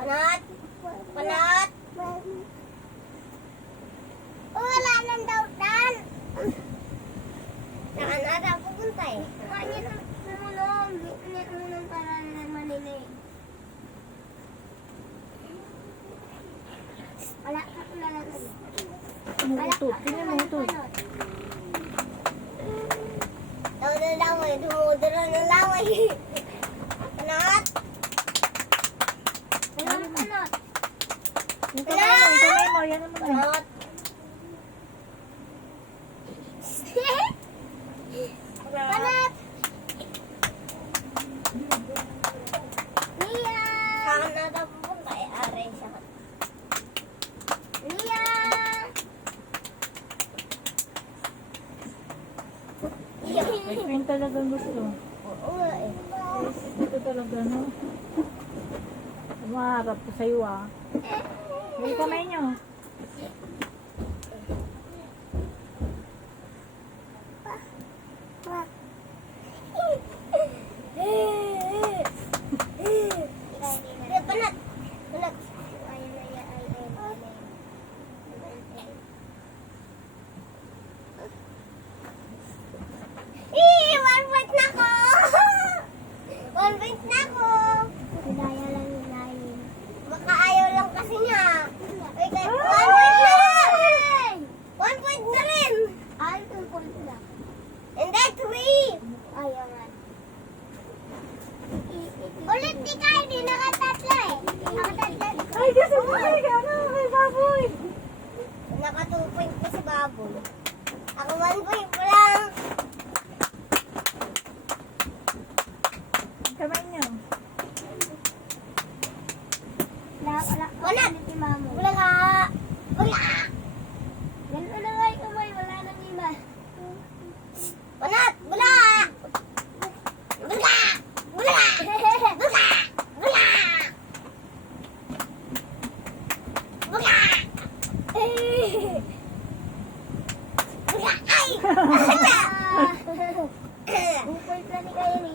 Panat! Panat! Wala nang dautan. Saan ata pupunta eh? Kanya nang tumulong. Hindi tumulong para na manilay. Wala ka lang. Tumutot. Tumutot. Daw na lang eh. Dumudura na lang eh. Panat! Panat! Yung kamay mo. Yan naman. Panat! Panat! Nia! Saan na daw pupunta eh? Aray siya. Nia! May queen talaga gusto. Oo nga eh. Ito talaga, no? Umaharap ko sa'yo, ah. Yung kamay nyo. Panat! Panat! One point na ko! One point na ko! Hidaya lang hilayin. Baka ayaw lang kasi niya. Wait, one point na! One point na rin! Ay, 2 point na. Hindi, 3! Ayaw nga. Ulit di ka, hindi nakatatlo eh. Nakatatlo. Ay, kasi may ano, may baboy. Naka 2 point pa si Baboy. Ako 1 point pa lang. Yung kamay nyo. Wala! Wala ka! Wala! Ganun na nga yung kamay, wala nang iba. Wala! Wala! Wala! Wala! Wala! Wala! Wala! Wala! Ay! Bukol ka ni kayo ni.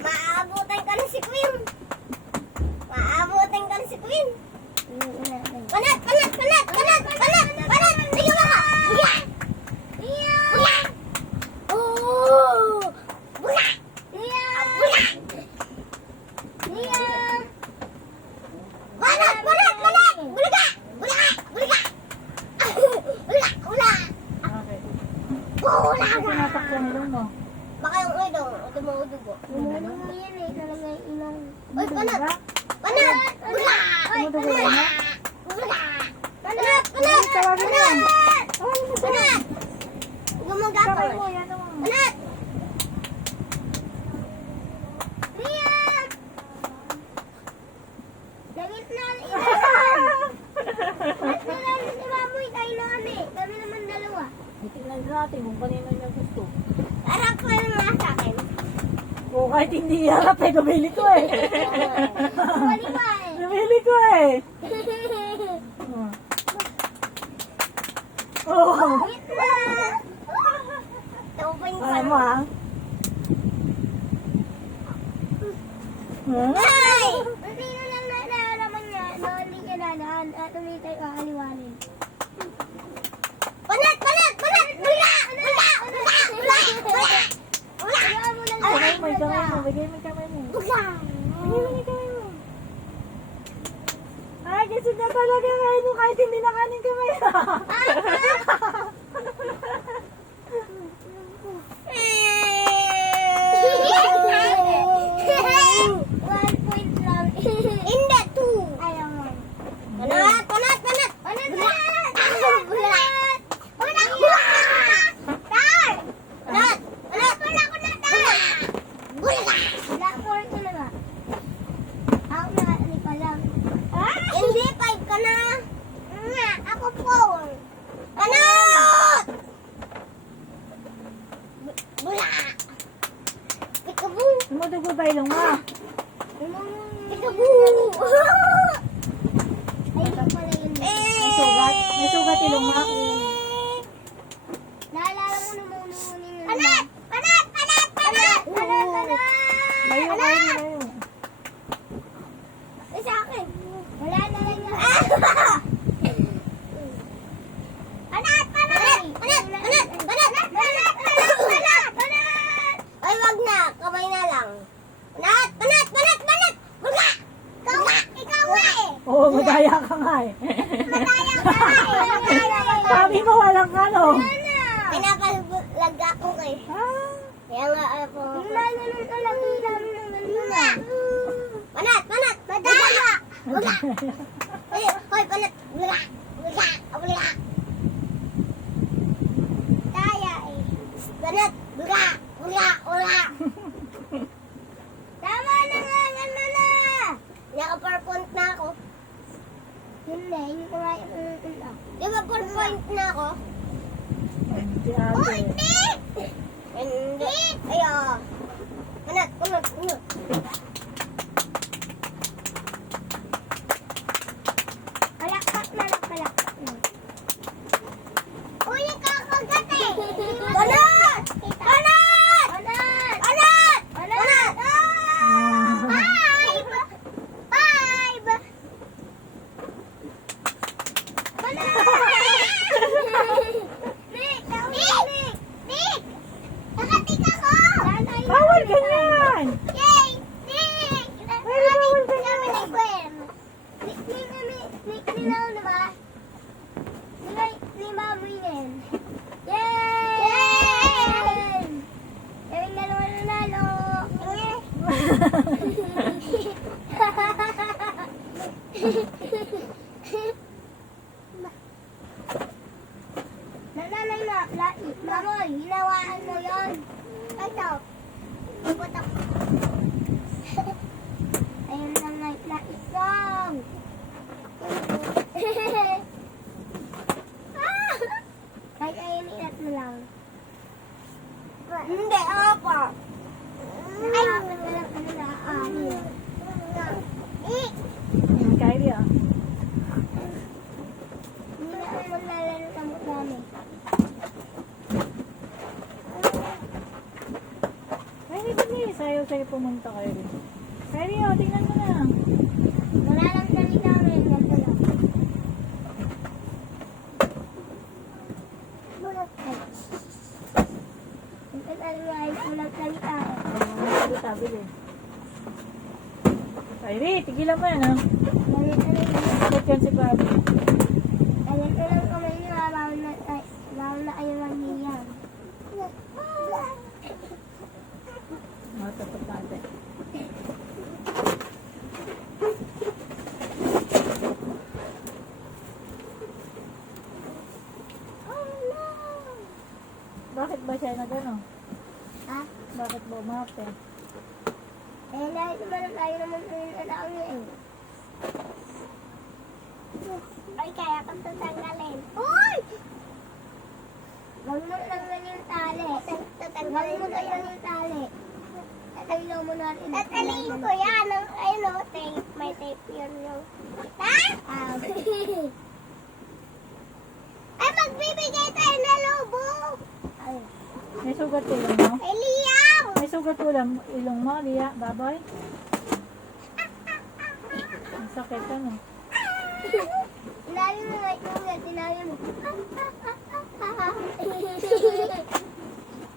Maabutan ka na si Queen. Maabutan ka na si Queen. Panat! Panat! Panat! Panat! Panat! Panat! Sige mo ka! Buga! Buga! Oh! Buga! Buga! Panat! Panat! Panat! Bulaga! Bulaga! Bulaga! Bula! Bula! Okay. Bula! Sinatakpan nila mo. Baka yung idong, dumudugo. Dumudugo yan eh, talaga yung ilang. Uy, panat! Panat! Bula! Dumudugo yan, ha? Bula! Panat! Panat! Tawagin mo yan. Panat! Panat! Gumagapang. Kamay mo, yan naman. Panat! Ria! Langit na ilan. Mas malalim si Baboy, tayo na kami. Kami naman dalawa. Tingnan natin kung kanino niya gusto. Harap ka na nga sa akin. Oo, kahit hindi harap eh. Gabili ko eh. Wali pa eh. Gabili ko eh. Oo. Langit na! Tawag pa Ano mo, ha? Ay! Sino lang naaraman niya, hindi niya dadaan at umitay kakaliwanin. Panat! Panat! Panat! Bula! Bula! Bula! Bula! Bula! Bula! Kamay mo, kamay mo. Bigay mo yung kamay mo. Bula! Bigay mo yung kamay mo. Ay, kasi na talaga ngayon mo kahit hindi na kanin kamay. One point lang. Hindi, 2. Ayaw mo. Panat! Panat! Panat! Panat! Panat! Bula! Bula! Bula! Tar! Panat! Panat! Bula ko na, Tar! Bula! Bula, 4 ko na ba? Ako na, ano pa lang. Hindi, 5 ka na. Nga, ako 4. Panat! Bula! Pikaboo! Tumudugo ba ilong mo? Pikaboo! Ayun pala yun. May sugat? May sugat ilong mo? Naalala mo na muna yun. Panat! Panat! Panat! Panat! Panat! Panat! Layo kayo, layo. Sa akin. madaya ka nga eh. Madaya ka eh. Sabi mo walang ano. Pinapalag ako eh. Ah, Kaya nga ako. Nalunod ka lang na. Panat! Panat! Madaya! Wala! Hoy, panat! Wala! Wala! Wala! Daya eh. Panat! Wala! Wala! Wala! Tama na nga! Ano na! Naka-4 na ako. Hindi, hindi ko nga yung Di ba 4 point na ako? si Oh, ate. hindi! Hindi! Ayo! Panat! Panat! Panat! Palakpak na lang, palakpak na. Uy, kakagat eh! Panat! Panat! Panat! Panat! Panat! Five! Five! Panat! Nick! Nick! Nick! Nakatik ako! Bawal ganyan! Yay! Nick! Ay, bawal ganyan! Nick, nilaw na ba? Ni Mami din. Yay! Kaming dalawa nanalo. Nananay na, Mamoy, hinawaan mo yon. Ito. Putok. Ayun na na isang. Ay, ayun, ilat mo lang. Hindi, ako. Ay, ano na, Kylie ah. Hindi na ako maglalaro sa dami. Kylie, ba't niya sayo sa'yo pumunta Kylie? Kylie oh, tingnan mo na. Wala lang dami namin. Ganito lang. Ito talaga ay kulang salita. Sabi eh. Kylie, tigilan mo yan ah. Ganito lang. Bakit yan si Bobby? Ganito lang kami niyo. Bawal na kayo mag-iyan. Matapot natin. Oh no! Bakit ba siya na gano'n? Ha? Bakit ba umape? Eh, dahil naman tayo naman yung anak niya eh. Ay, kaya kang tatanggalin. Uy! Huwag mo tanggalin yung tali. Huwag mo tanggalin yung tali. Tatanggalin mo natin. Tatanggalin ko yan. Ayun o, tape. May tape yun yung... Ha? Ay, magbibigay tayo na lobo. Ay, May sugat ko ilong mo? ay liyaw! May sugat ko lang ilong mo, Lia, baboy? Ang sakit ano? Tinayo mo nga yung tinayo mo.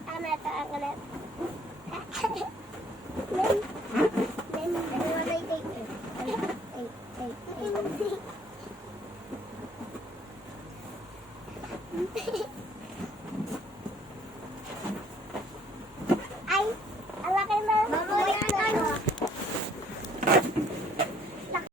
Tama ito ang kalat. Dalawa na yung tape eh.